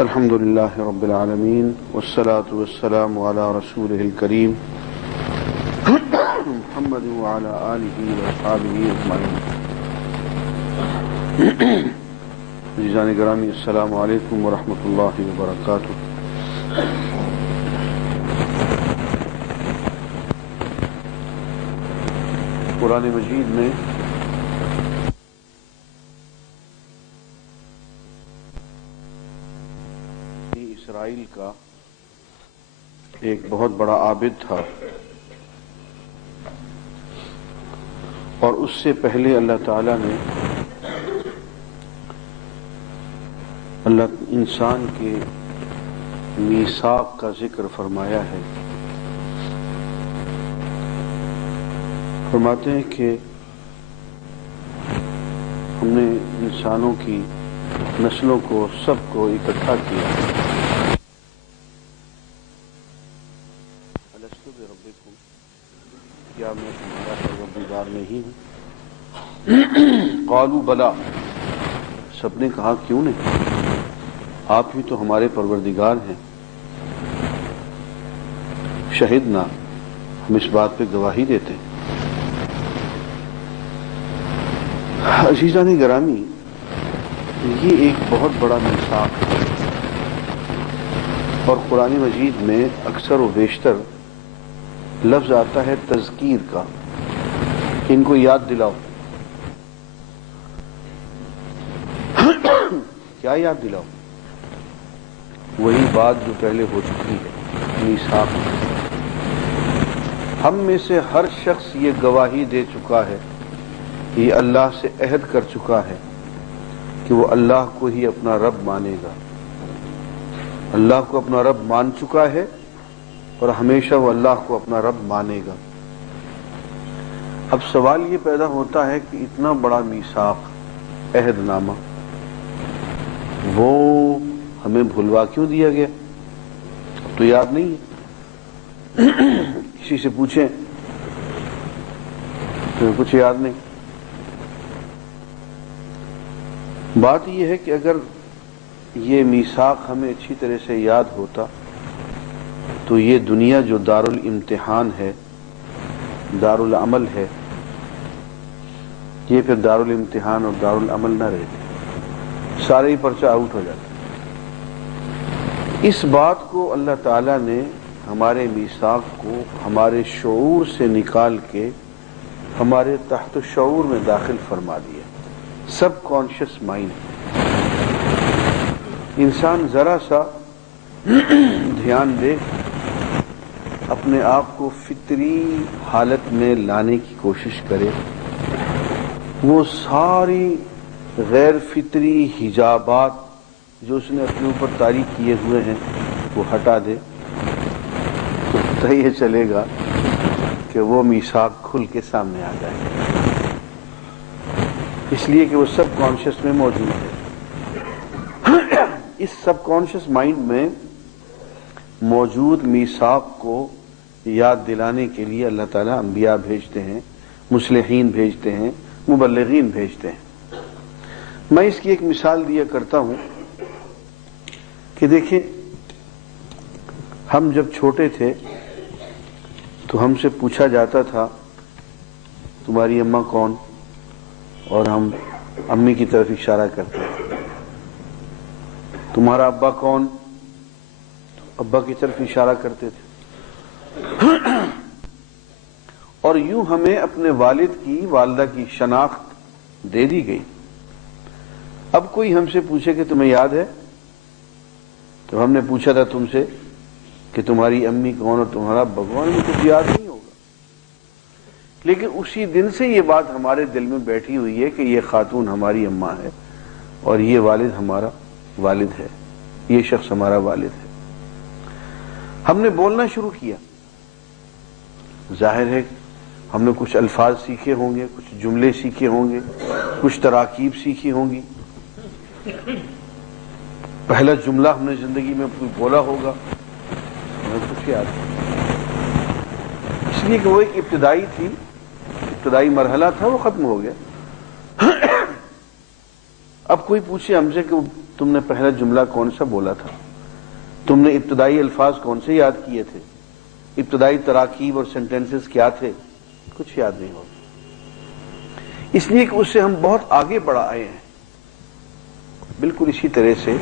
الحمد لله رب العالمين والصلاة والسلام على رسوله الكريم محمد وعلى آله وأصحابه أجمعين. عزیزان گرامی، السلام علیکم ورحمۃ اللہ وبرکاتہ. قرآن مجید میں اسرائیل کا ایک بہت بڑا عابد تھا، اور اس سے پہلے اللہ تعالی نے انسان کے میثاق کا ذکر فرمایا ہے. فرماتے ہیں کہ ہم نے انسانوں کی نسلوں کو سب کو اکٹھا کیا. الستو بربکم، کیا میں تمہارا پروردگار نہیں ہوں؟ قالوا بلا، سب نے کہا کیوں نہیں، آپ ہی تو ہمارے پروردگار ہیں. شہدنا، ہم اس بات پہ گواہی دیتے ہیں. عزیزان گرامی، یہ ایک بہت بڑا میثاق ہے، اور قرآن مجید میں اکثر و بیشتر لفظ آتا ہے تذکیر کا، ان کو یاد دلاؤ. کیا یاد دلاؤ؟ وہی بات جو پہلے ہو چکی ہے، میثاق. ہم میں سے ہر شخص یہ گواہی دے چکا ہے، یہ اللہ سے عہد کر چکا ہے کہ وہ اللہ کو ہی اپنا رب مانے گا. اللہ کو اپنا رب مان چکا ہے اور ہمیشہ وہ اللہ کو اپنا رب مانے گا. اب سوال یہ پیدا ہوتا ہے کہ اتنا بڑا میثاق، عہد نامہ، وہ ہمیں بھلوا کیوں دیا گیا؟ اب تو یاد نہیں ہے. کسی سے پوچھیں تو کچھ یاد نہیں. بات یہ ہے کہ اگر یہ میثاق ہمیں اچھی طرح سے یاد ہوتا تو یہ دنیا جو دار الامتحان ہے، دار العمل ہے، یہ پھر دار الامتحان اور دار العمل نہ رہتی، سارے ہی پرچہ آؤٹ ہو جاتا. اس بات کو اللہ تعالی نے ہمارے میثاق کو ہمارے شعور سے نکال کے ہمارے تحت شعور میں داخل فرما دیا. سب کانشیس مائنڈ. انسان ذرا سا دھیان دے، اپنے آپ کو فطری حالت میں لانے کی کوشش کرے، وہ ساری غیر فطری حجابات جو اس نے اپنے اوپر طاری کیے ہوئے ہیں وہ ہٹا دے، تو پتہ یہ چلے گا کہ وہ میثاق کھل کے سامنے آ جائے گا. اس لیے کہ وہ سب کانشیس میں موجود ہے. اس سب کانشیس مائنڈ میں موجود میثاق کو یاد دلانے کے لیے اللہ تعالیٰ انبیاء بھیجتے ہیں، مصلحین بھیجتے ہیں، مبلغین بھیجتے ہیں. میں اس کی ایک مثال دیا کرتا ہوں کہ دیکھیں، ہم جب چھوٹے تھے تو ہم سے پوچھا جاتا تھا تمہاری اماں کون، اور ہم امی کی طرف اشارہ کرتے تھے. تمہارا ابا کون، ابا کی طرف اشارہ کرتے تھے. اور یوں ہمیں اپنے والد کی، والدہ کی شناخت دے دی گئی. اب کوئی ہم سے پوچھے کہ تمہیں یاد ہے، تو ہم نے پوچھا تھا تم سے کہ تمہاری امی کون اور تمہارا ابا کون، ہمیں کچھ یاد نہیں ہوگا. لیکن اسی دن سے یہ بات ہمارے دل میں بیٹھی ہوئی ہے کہ یہ خاتون ہماری اماں ہے اور یہ والد ہمارا والد ہے، یہ شخص ہمارا والد ہے. ہم نے بولنا شروع کیا. ظاہر ہے ہم نے کچھ الفاظ سیکھے ہوں گے، کچھ جملے سیکھے ہوں گے، کچھ تراکیب سیکھی ہوں گی. پہلا جملہ ہم نے زندگی میں بولا ہوگا، ہمیں کچھ یاد نہیں. اس لیے کہ وہ ایک ابتدائی تھی، ابتدائی مرحلہ تھا، وہ ختم ہو گیا. اب کوئی پوچھے ہم سے کہ تم نے پہلا جملہ کون سا بولا تھا؟ تم نے ابتدائی الفاظ کون سے یاد کیے تھے؟ ابتدائی تراکیب اور سینٹینسز کیا تھے؟ کچھ یاد نہیں ہوتا، اس لیے کہ اس سے ہم بہت آگے بڑھ آئے ہیں۔ بالکل اسی طرح سے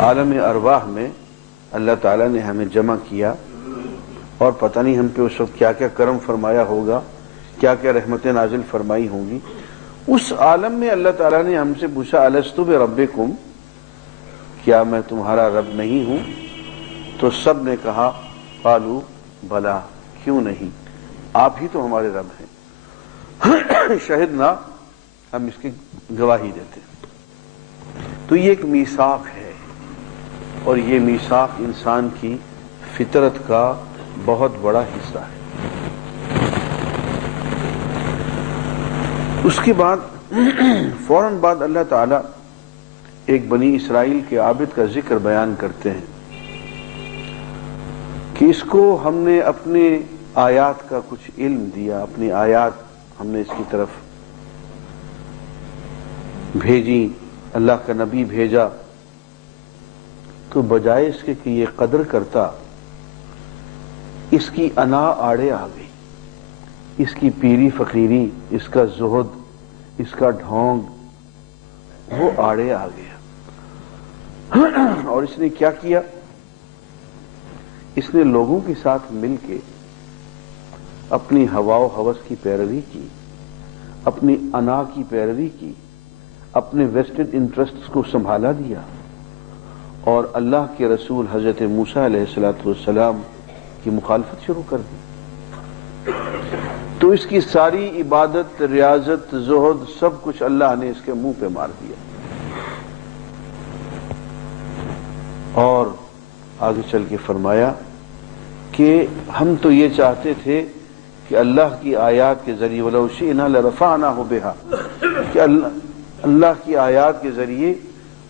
عالم ارواح میں اللہ تعالیٰ نے ہمیں جمع کیا، اور پتہ نہیں ہم پہ اس وقت کیا کیا کرم فرمایا ہوگا، کیا کیا رحمتیں نازل فرمائی ہوں گی۔ اس عالم میں اللہ تعالیٰ نے ہم سے پوچھا الست بربکم، کیا میں تمہارا رب نہیں ہوں؟ تو سب نے کہا قالوا بلا، کیوں نہیں، آپ ہی تو ہمارے رب ہیں، شہدنا، ہم اس کی گواہی دیتے ہیں۔ تو یہ ایک میثاق ہے، اور یہ میثاق انسان کی فطرت کا بہت بڑا حصہ ہے۔ اس کے بعد فوراً بعد اللہ تعالی ایک بنی اسرائیل کے عابد کا ذکر بیان کرتے ہیں کہ اس کو ہم نے اپنے آیات کا کچھ علم دیا، اپنی آیات ہم نے اس کی طرف بھیجی، اللہ کا نبی بھیجا، تو بجائے اس کے کہ یہ قدر کرتا، اس کی انا آڑے آ گئی، اس کی پیری فقیری، اس کا زہد، اس کا ڈھونگ، وہ آڑے آ گیا۔ اور اس نے کیا کیا؟ اس نے لوگوں کے ساتھ مل کے اپنی ہوا و ہوس کی پیروی کی، اپنی انا کی پیروی کی، اپنے ویسٹڈ انٹرسٹس کو سنبھالا دیا، اور اللہ کے رسول حضرت موسیٰ علیہ السلام کی مخالفت شروع کر دی۔ تو اس کی ساری عبادت، ریاضت، زہد، سب کچھ اللہ نے اس کے منہ پہ مار دیا۔ اور آگے چل کے فرمایا کہ ہم تو یہ چاہتے تھے کہ اللہ کی آیات کے ذریعے وَلَوْ شِئْنَا لَرَفَعْنَاهُ بِهَا، کہ اللہ کی آیات کے ذریعے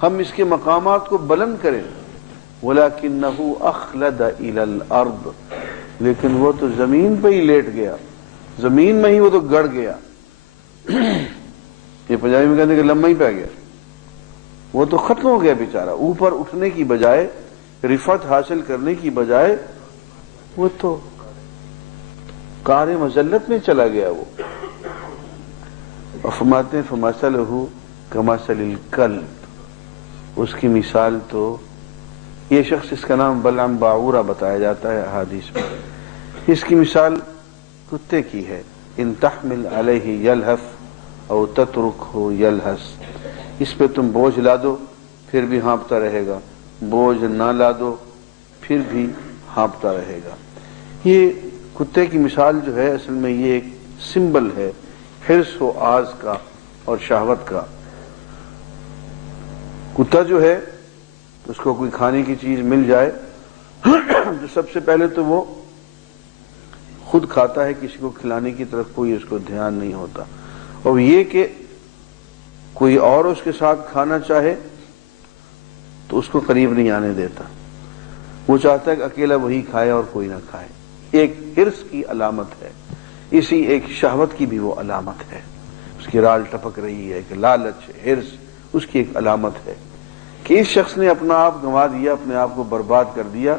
ہم اس کے مقامات کو بلند کریں، وَلَكِنَّهُ أَخْلَدَ إِلَى الْأَرْضِ، لیکن وہ تو زمین پہ ہی لیٹ گیا، زمین میں ہی وہ تو گڑ گیا۔ یہ پنجابی میں کہتے ہیں کہ لمحہ ہی پہ گیا، وہ تو ختم ہو گیا بیچارہ۔ اوپر اٹھنے کی بجائے، رفعت حاصل کرنے کی بجائے، وہ تو کار مذلت میں چلا گیا۔ وہ فرماتے ہیں فَمَثَلُهُ كَمَثَلِ الْكَلْبِ، اس کی مثال تو، یہ شخص اس کا نام بلعم باعورہ بتایا جاتا ہے احادیث میں، اس کی مثال کتے کی ہے۔ ان تحمل علیہ یلہف او تترکہ یلہس، اس پہ تم بوجھ لا دو پھر بھی ہانپتا رہے گا، بوجھ نہ لا دو پھر بھی ہانپتا رہے گا۔ یہ کتے کی مثال جو ہے اصل میں یہ ایک سمبل ہے حرص و آز کا اور شہوت کا۔ کتا جو ہے اس کو کوئی کھانے کی چیز مل جائے تو سب سے پہلے تو وہ خود کھاتا ہے، کسی کو کھلانے کی طرف کوئی اس کو دھیان نہیں ہوتا، اور یہ کہ کوئی اور اس کے ساتھ کھانا چاہے تو اس کو قریب نہیں آنے دیتا، وہ چاہتا ہے کہ اکیلا وہی کھائے اور کوئی نہ کھائے۔ ایک حرص کی علامت ہے، اسی ایک شہوت کی بھی وہ علامت ہے، اس کی رال ٹپک رہی ہے کہ لالچ، حرص، اس کی ایک علامت ہے کہ اس شخص نے اپنا آپ گنوا دیا، اپنے آپ کو برباد کر دیا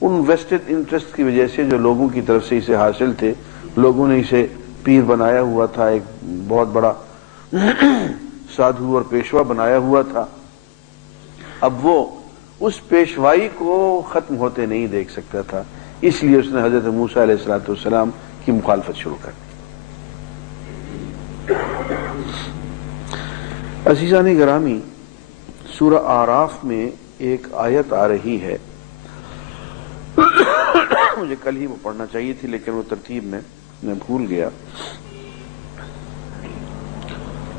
ان ویسٹڈ انٹرسٹ کی وجہ سے جو لوگوں کی طرف سے اسے حاصل تھے۔ لوگوں نے اسے پیر بنایا ہوا تھا، ایک بہت بڑا سادھو اور پیشوا بنایا ہوا تھا، اب وہ اس پیشوائی کو ختم ہوتے نہیں دیکھ سکتا تھا، اس لیے اس نے حضرت موسیٰ علیہ السلام کی مخالفت شروع کر دی۔ عزیزان گرامی، سورہ اعراف میں ایک آیت آ رہی ہے، مجھے کل ہی وہ پڑھنا چاہیے تھی لیکن وہ ترتیب میں بھول گیا،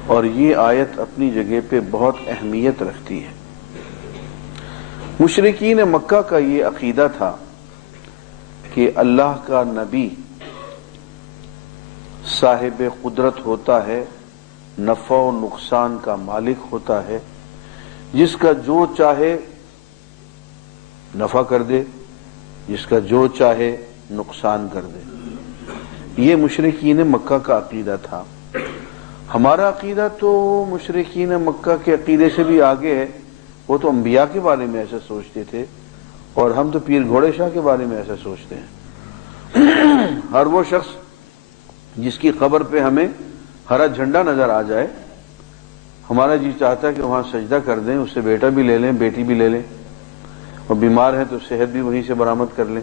اور یہ آیت اپنی جگہ پہ بہت اہمیت رکھتی ہے۔ مشرکین مکہ کا یہ عقیدہ تھا کہ اللہ کا نبی صاحب قدرت ہوتا ہے، نفع و نقصان کا مالک ہوتا ہے، جس کا جو چاہے نفع کر دے، جس کا جو چاہے نقصان کر دے۔ یہ مشرکین مکہ کا عقیدہ تھا۔ ہمارا عقیدہ تو مشرکین مکہ کے عقیدے سے بھی آگے ہے۔ وہ تو انبیاء کے بارے میں ایسا سوچتے تھے، اور ہم تو پیر گھوڑے شاہ کے بارے میں ایسا سوچتے ہیں۔ ہر وہ شخص جس کی قبر پہ ہمیں ہرا جھنڈا نظر آ جائے، ہمارا جی چاہتا ہے کہ وہاں سجدہ کر دیں، اس سے بیٹا بھی لے لیں، بیٹی بھی لے لیں، اور بیمار ہے تو صحت بھی وہیں سے برآمد کر لیں۔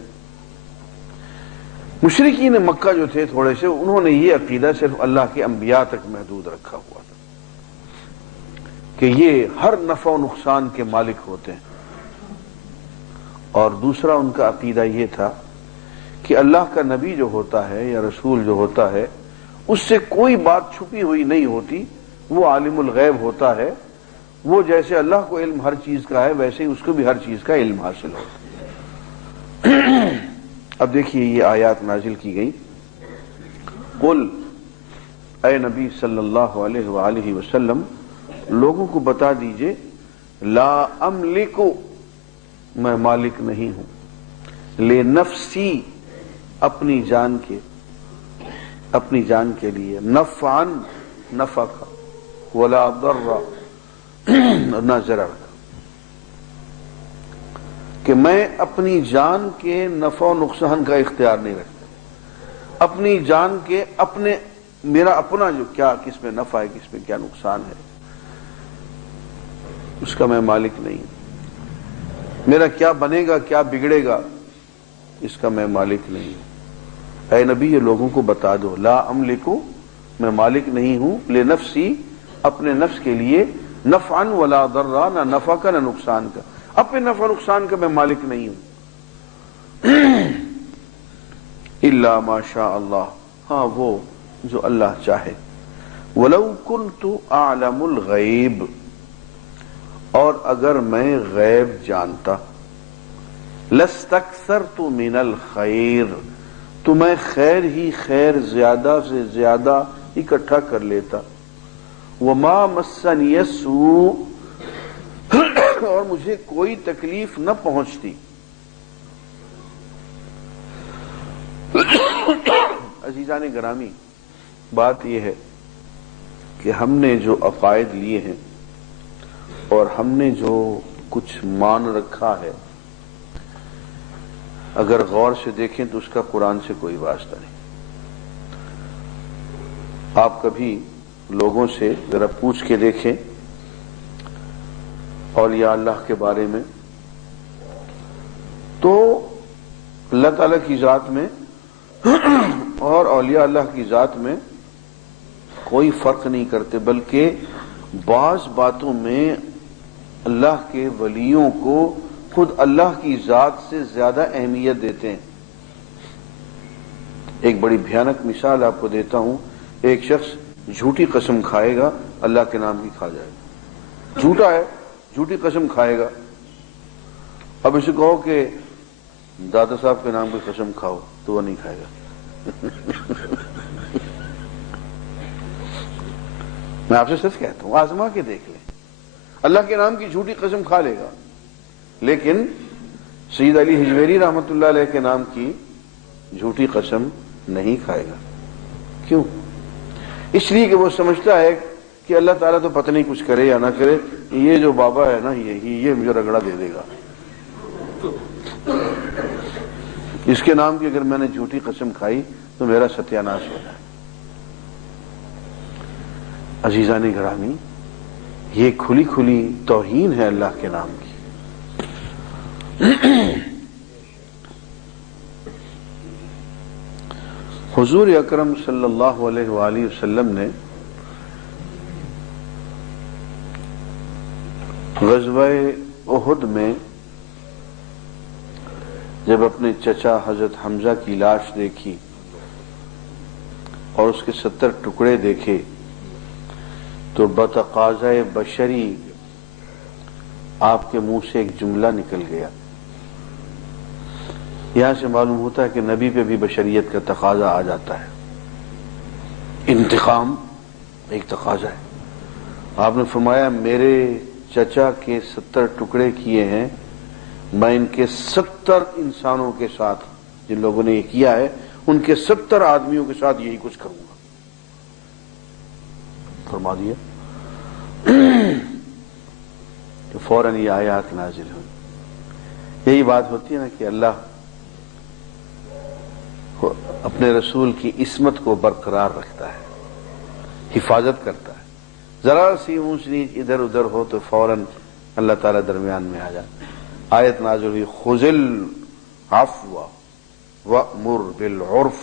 مشرکین مکہ جو تھے تھوڑے سے، انہوں نے یہ عقیدہ صرف اللہ کے انبیاء تک محدود رکھا ہوا تھا کہ یہ ہر نفع و نقصان کے مالک ہوتے ہیں، اور دوسرا ان کا عقیدہ یہ تھا کہ اللہ کا نبی جو ہوتا ہے یا رسول جو ہوتا ہے، اس سے کوئی بات چھپی ہوئی نہیں ہوتی، وہ عالم الغیب ہوتا ہے، وہ جیسے اللہ کو علم ہر چیز کا ہے ویسے ہی اس کو بھی ہر چیز کا علم حاصل ہوتا ہے۔ اب دیکھیے یہ آیات نازل کی گئی، قل، اے نبی صلی اللہ علیہ وآلہ وسلم لوگوں کو بتا دیجئے، لا املک، میں مالک نہیں ہوں، لنفسی، اپنی جان کے لیے، نفعا، نفع کا، ولا ضر، نہ ضرر کا، کہ میں اپنی جان کے نفع و نقصان کا اختیار نہیں رکھتا، اپنی جان کے اپنے، میرا اپنا جو کیا کس میں نفع ہے کس میں کیا نقصان ہے اس کا میں مالک نہیں ہوں، میرا کیا بنے گا کیا بگڑے گا اس کا میں مالک نہیں ہوں۔ اے نبی یہ لوگوں کو بتا دو، لا املکو، میں مالک نہیں ہوں، لنفسی، اپنے نفس کے لیے، نفعا ولا ضرا، نہ نفع کا نہ نقصان کا، اپنے نفع نقصان کا میں مالک نہیں ہوں، الا ما شاء اللہ، ہاں وہ جو اللہ چاہے، ولو کنت اعلم الغیب، اور اگر میں غیب جانتا، لاستکثرت من الخیر، تو میں خیر ہی خیر زیادہ سے زیادہ اکٹھا کر لیتا، وما مسنی السوء، اور مجھے کوئی تکلیف نہ پہنچتی۔ عزیزان گرامی، بات یہ ہے کہ ہم نے جو عقائد لیے ہیں اور ہم نے جو کچھ مان رکھا ہے، اگر غور سے دیکھیں تو اس کا قرآن سے کوئی واسطہ نہیں۔ آپ کبھی لوگوں سے ذرا پوچھ کے دیکھیں اولیاء اللہ کے بارے میں، تو اللہ تعالی کی ذات میں اور اولیاء اللہ کی ذات میں کوئی فرق نہیں کرتے، بلکہ بعض باتوں میں اللہ کے ولیوں کو خود اللہ کی ذات سے زیادہ اہمیت دیتے ہیں۔ ایک بڑی بھیانک مثال آپ کو دیتا ہوں، ایک شخص جھوٹی قسم کھائے گا، اللہ کے نام کی کھا جائے گا، جھوٹا ہے، جھوٹی قسم کھائے گا۔ اب اسے کہو کہ دادا صاحب کے نام کی قسم کھاؤ تو وہ نہیں کھائے گا۔ میں آپ سے سچ کہتا ہوں، آزما کے دیکھ لیں، اللہ کے نام کی جھوٹی قسم کھا لے گا، لیکن سید علی حجویری رحمت اللہ علیہ کے نام کی جھوٹی قسم نہیں کھائے گا۔ کیوں؟ اس لیے کہ وہ سمجھتا ہے کہ اللہ تعالیٰ تو پتہ نہیں کچھ کرے یا نہ کرے، یہ جو بابا ہے نا یہ مجھے رگڑا دے دے گا، اس کے نام کی اگر میں نے جھوٹی قسم کھائی تو میرا ستیہ ناش ہو جائے۔ عزیزان گرامی، یہ کھلی کھلی توہین ہے اللہ کے نام کی۔ حضور اکرم صلی اللہ علیہ وآلہ وسلم نے غزوہ احد میں جب اپنے چچا حضرت حمزہ کی لاش دیکھی اور اس کے 70 ٹکڑے دیکھے تو بتقاضۂ بشری آپ کے منہ سے ایک جملہ نکل گیا۔ یہاں سے معلوم ہوتا ہے کہ نبی پہ بھی بشریت کا تقاضا آ جاتا ہے، انتقام ایک تقاضا ہے۔ آپ نے فرمایا میرے چچا کے 70 ٹکڑے کیے ہیں، میں ان کے 70 انسانوں کے ساتھ، جن لوگوں نے یہ کیا ہے ان کے 70 آدمیوں کے ساتھ یہی کچھ کروں گا، فرما دیا۔ تو فوراً یہ آیات نازل ہوئی۔ یہی بات ہوتی ہے نا کہ اللہ اپنے رسول کی عصمت کو برقرار رکھتا ہے، حفاظت کرتا ہے۔ ذرا سی اونچ نیچ ادھر ادھر ہو تو فوراً اللہ تعالیٰ درمیان میں آ جاتا ہے۔ آیت نازل ہوئی خذ العفو وأمر بالعرف،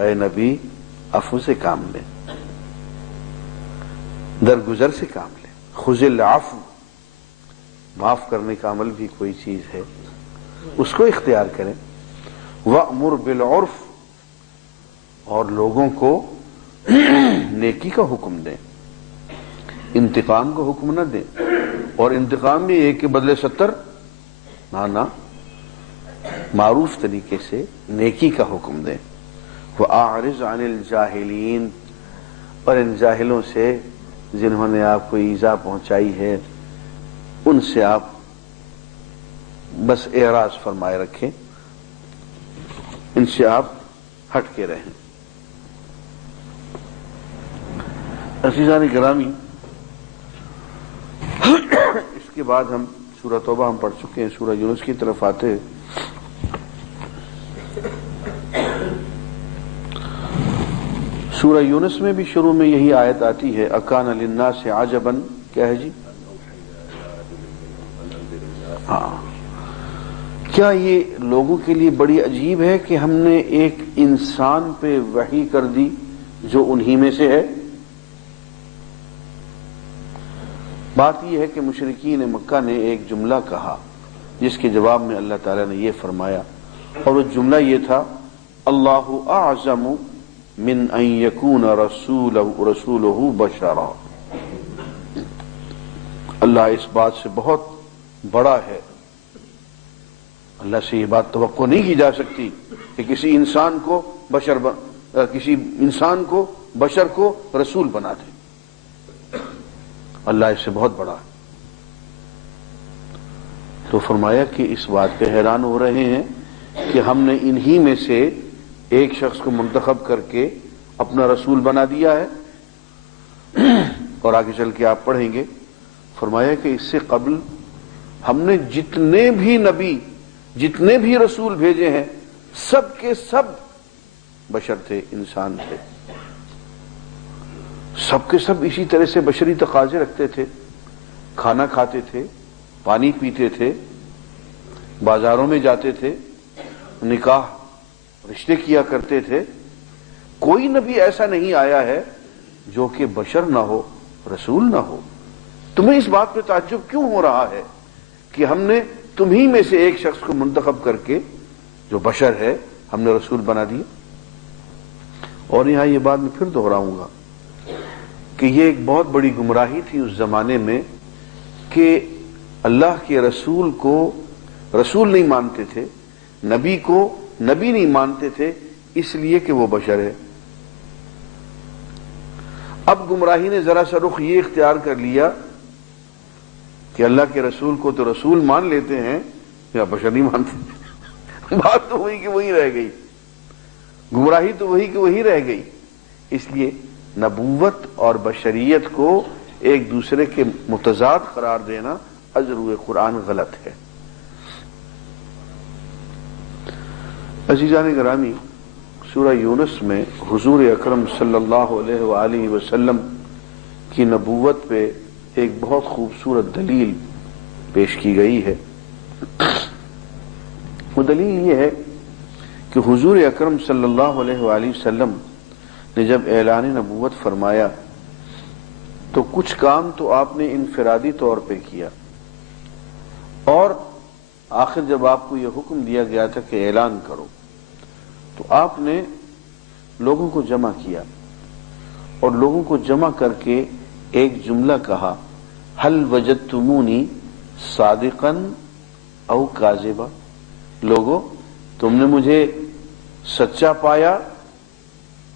اے نبی عفو سے کام لے، درگزر سے کام لے۔ خذ العفو، معاف کرنے کا عمل بھی کوئی چیز ہے، اس کو اختیار کریں۔ وأمر بالعرف، اور لوگوں کو نیکی کا حکم دیں، انتقام کا حکم نہ دیں، اور انتقام بھی ایک کے بدلے 70 نہ، معروف طریقے سے نیکی کا حکم دیں۔ وَأَعْرِضْ عَنِ الْجَاهِلِينَ، اور ان جاہلوں سے جنہوں نے آپ کو ایذا پہنچائی ہے ان سے آپ بس اعراض فرمائے رکھیں، ان سے آپ ہٹ کے رہیں۔ عزیزان گرامی، اس کے بعد ہم سورہ توبہ ہم پڑھ چکے ہیں، سورہ یونس کی طرف آتے ہیں۔ سورہ یونس میں بھی شروع میں یہی آیت آتی ہے، اکان للناس عجبا، کیا ہے جی؟ ہاں، کیا یہ لوگوں کے لیے بڑی عجیب ہے کہ ہم نے ایک انسان پہ وحی کر دی جو انہی میں سے ہے؟ بات یہ ہے کہ مشرکین مکہ نے ایک جملہ کہا جس کے جواب میں اللہ تعالیٰ نے یہ فرمایا، اور وہ جملہ یہ تھا، اللہ اعظم من ان یکون رسولہ بشرا، اللہ اس بات سے بہت بڑا ہے، اللہ سے یہ بات توقع نہیں کی جا سکتی کہ کسی انسان کو بشر کو رسول بنا دے، اللہ اس سے بہت بڑا ہے۔ تو فرمایا کہ اس بات پہ حیران ہو رہے ہیں کہ ہم نے انہی میں سے ایک شخص کو منتخب کر کے اپنا رسول بنا دیا ہے۔ اور آگے چل کے آپ پڑھیں گے، فرمایا کہ اس سے قبل ہم نے جتنے بھی نبی، جتنے بھی رسول بھیجے ہیں، سب کے سب بشر تھے، انسان تھے، سب کے سب اسی طرح سے بشری تقاضے رکھتے تھے، کھانا کھاتے تھے، پانی پیتے تھے، بازاروں میں جاتے تھے، نکاح رشتے کیا کرتے تھے۔ کوئی نبی ایسا نہیں آیا ہے جو کہ بشر نہ ہو، رسول نہ ہو۔ تمہیں اس بات پہ تعجب کیوں ہو رہا ہے کہ ہم نے تمہیں میں سے ایک شخص کو منتخب کر کے جو بشر ہے ہم نے رسول بنا دیا؟ اور یہاں یہ بات میں پھر دہراؤں گا کہ یہ ایک بہت بڑی گمراہی تھی اس زمانے میں کہ اللہ کے رسول کو رسول نہیں مانتے تھے، نبی کو نبی نہیں مانتے تھے، اس لیے کہ وہ بشر ہے۔ اب گمراہی نے ذرا سا رخ یہ اختیار کر لیا کہ اللہ کے رسول کو تو رسول مان لیتے ہیں یا بشر نہیں مانتے۔ بات تو وہی کہ وہی رہ گئی، گمراہی تو وہی کہ وہی رہ گئی۔ اس لیے نبوت اور بشریت کو ایک دوسرے کے متضاد قرار دینا از روئے قرآن غلط ہے۔ عزیزان گرامی، سورہ یونس میں حضور اکرم صلی اللہ علیہ وآلہ وسلم کی نبوت پہ ایک بہت خوبصورت دلیل پیش کی گئی ہے۔ وہ دلیل یہ ہے کہ حضور اکرم صلی اللہ علیہ وآلہ وسلم نے جب اعلان نبوت فرمایا تو کچھ کام تو آپ نے انفرادی طور پہ کیا، اور آخر جب آپ کو یہ حکم دیا گیا تھا کہ اعلان کرو تو آپ نے لوگوں کو جمع کیا، اور لوگوں کو جمع کر کے ایک جملہ کہا، هل وجدتمونی صادقا او کاذبا، لوگو تم نے مجھے سچا پایا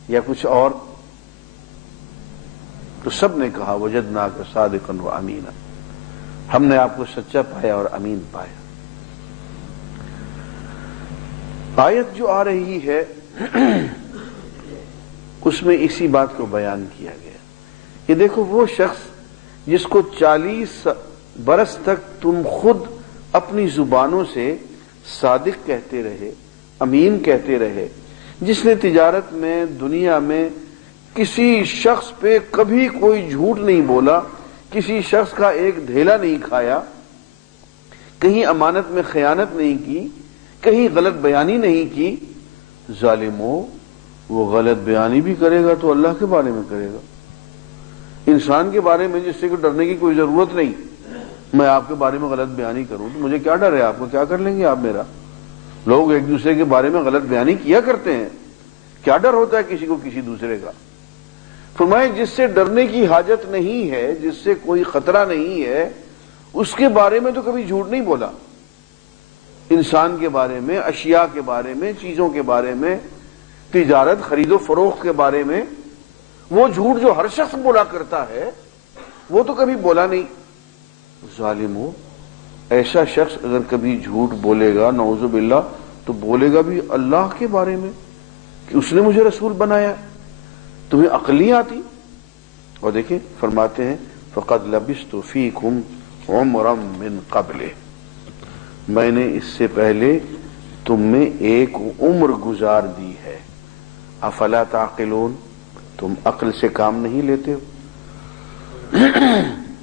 یا کچھ اور؟ تو سب نے کہا وجدناک صادقا و امینا، ہم نے آپ کو سچا پایا اور امین پایا۔ آیت جو آ رہی ہے اس میں اسی بات کو بیان کیا گیا کہ دیکھو وہ شخص جس کو 40 برس تک تم خود اپنی زبانوں سے صادق کہتے رہے، امین کہتے رہے، جس نے تجارت میں دنیا میں کسی شخص پہ کبھی کوئی جھوٹ نہیں بولا، کسی شخص کا ایک دھیلا نہیں کھایا، کہیں امانت میں خیانت نہیں کی، کہیں غلط بیانی نہیں کی، ظالموں وہ غلط بیانی بھی کرے گا تو اللہ کے بارے میں کرے گا، انسان کے بارے میں جس سے کہ ڈرنے کی کوئی ضرورت نہیں۔ میں آپ کے بارے میں غلط بیانی کروں تو مجھے کیا ڈر ہے؟ آپ کو کیا کر لیں گے آپ میرا؟ لوگ ایک دوسرے کے بارے میں غلط بیانی کیا کرتے ہیں، کیا ڈر ہوتا ہے کسی کو کسی دوسرے کا؟ فرمائے جس سے ڈرنے کی حاجت نہیں ہے، جس سے کوئی خطرہ نہیں ہے، اس کے بارے میں تو کبھی جھوٹ نہیں بولا۔ انسان کے بارے میں، اشیاء کے بارے میں، چیزوں کے بارے میں، تجارت خرید و فروخت کے بارے میں وہ جھوٹ جو ہر شخص بولا کرتا ہے وہ تو کبھی بولا نہیں۔ ظالموں ایسا شخص اگر کبھی جھوٹ بولے گا نعوذ باللہ تو بولے گا بھی اللہ کے بارے میں کہ اس نے مجھے رسول بنایا، تمہیں عقل نہیں آتی؟ اور دیکھیں فرماتے ہیں فَقَدْ لَبِثْتُ فِيكُمْ عُمْرًا مِّن قَبْلِهِ، میں نے اس سے پہلے تم میں ایک عمر گزار دی ہے، افلا تعقلون، تم عقل سے کام نہیں لیتے ہو؟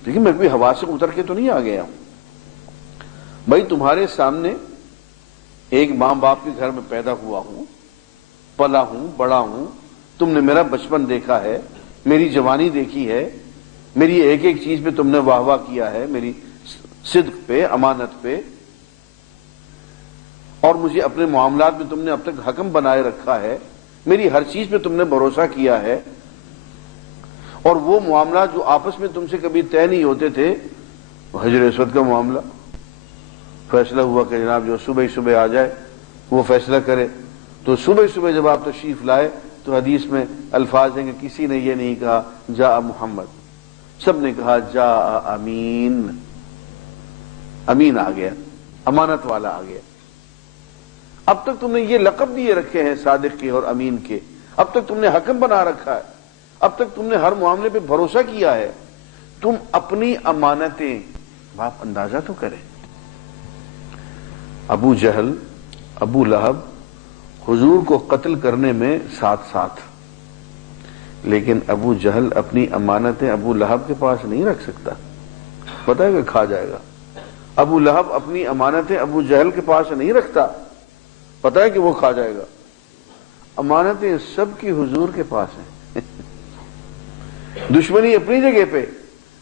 دیکھیں میں کوئی ہوا سے اتر کے تو نہیں آ گیا ہوں بھائی، تمہارے سامنے ایک ماں باپ کے گھر میں پیدا ہوا ہوں، پلا ہوں، بڑا ہوں، تم نے میرا بچپن دیکھا ہے، میری جوانی دیکھی ہے، میری ایک ایک چیز پہ تم نے واہ واہ کیا ہے، میری صدق پہ، امانت پہ، اور مجھے اپنے معاملات میں تم نے اب تک حکم بنائے رکھا ہے، میری ہر چیز پہ تم نے بھروسہ کیا ہے، اور وہ معاملات جو آپس میں تم سے کبھی طے نہیں ہوتے تھے، حجر اسود کا معاملہ فیصلہ ہوا کہ جناب جو صبح صبح آ جائے وہ فیصلہ کرے، تو صبح صبح جب آپ تشریف لائے تو حدیث میں الفاظ ہیں کہ کسی نے یہ نہیں کہا جاء محمد، سب نے کہا جاء امین، امین آ گیا، امانت والا آ گیا۔ اب تک تم نے یہ لقب دیے رکھے ہیں صادق کے اور امین کے، اب تک تم نے حکم بنا رکھا ہے، اب تک تم نے ہر معاملے پہ بھروسہ کیا ہے، تم اپنی امانتیں آپ اندازہ تو کریں۔ ابو جہل، ابو لہب حضور کو قتل کرنے میں ساتھ ساتھ، لیکن ابو جہل اپنی امانتیں ابو لہب کے پاس نہیں رکھ سکتا، پتہ ہے کہ کھا جائے گا۔ ابو لہب اپنی امانتیں ابو جہل کے پاس نہیں رکھتا، پتہ ہے کہ وہ کھا جائے گا۔ امانتیں سب کی حضور کے پاس ہیں، دشمنی اپنی جگہ پہ،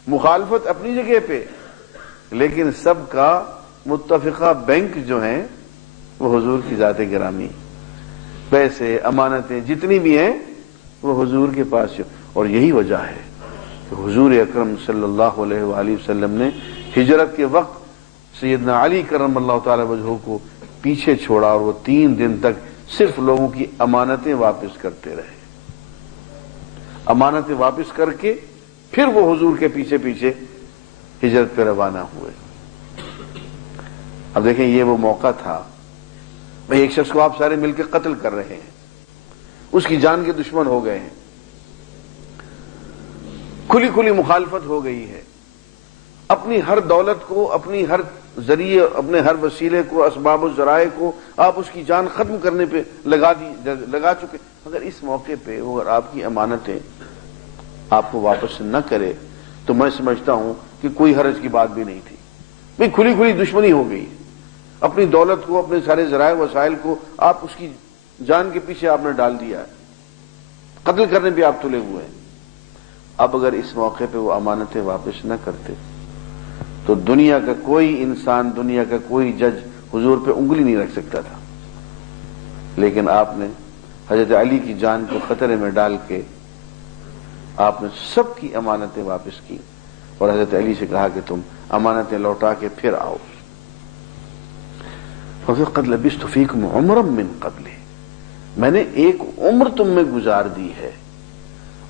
مخالفت اپنی جگہ پہ، لیکن سب کا متفقہ بینک جو ہیں وہ حضور کی ذات گرامی، پیسے، امانتیں جتنی بھی ہیں وہ حضور کے پاس، اور یہی وجہ ہے کہ حضور اکرم صلی اللہ علیہ وآلہ وسلم نے ہجرت کے وقت سیدنا علی کرم اللہ تعالی وجہہ کو پیچھے چھوڑا، اور وہ 3 دن تک صرف لوگوں کی امانتیں واپس کرتے رہے، امانتیں واپس کر کے پھر وہ حضور کے پیچھے پیچھے ہجرت پہ روانہ ہوئے۔ اب دیکھیں یہ وہ موقع تھا، ایک شخص کو آپ سارے مل کے قتل کر رہے ہیں، اس کی جان کے دشمن ہو گئے ہیں، کھلی کھلی مخالفت ہو گئی ہے، اپنی ہر دولت کو، اپنی ہر ذریعے، اپنے ہر وسیلے کو، اسباب و ذرائع کو آپ اس کی جان ختم کرنے پہ لگا چکے۔ اگر اس موقع پہ اگر آپ کی امانتیں آپ کو واپس نہ کرے تو میں سمجھتا ہوں کہ کوئی حرج کی بات بھی نہیں تھی، بھئی کھلی کھلی دشمنی ہو گئی، اپنی دولت کو، اپنے سارے ذرائع وسائل کو آپ اس کی جان کے پیچھے آپ نے ڈال دیا ہے، قتل کرنے پہ آپ تلے ہوئے ہیں۔ اب اگر اس موقع پہ وہ امانتیں واپس نہ کرتے تو دنیا کا کوئی انسان، دنیا کا کوئی جج حضور پہ انگلی نہیں رکھ سکتا تھا، لیکن آپ نے حضرت علی کی جان کو خطرے میں ڈال کے آپ نے سب کی امانتیں واپس کی، اور حضرت علی سے کہا کہ تم امانتیں لوٹا کے پھر آؤ۔ فَقَدْ لَبِثْتُ فِيكُمْ عُمْرًا مِّن قَبْلِهِ، میں نے ایک عمر تم میں گزار دی ہے،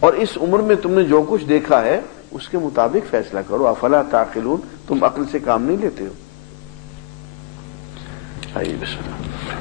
اور اس عمر میں تم نے جو کچھ دیکھا ہے اس کے مطابق فیصلہ کرو، افلا تعقلون، تم عقل سے کام نہیں لیتے ہو۔ آئیے بسم اللہ۔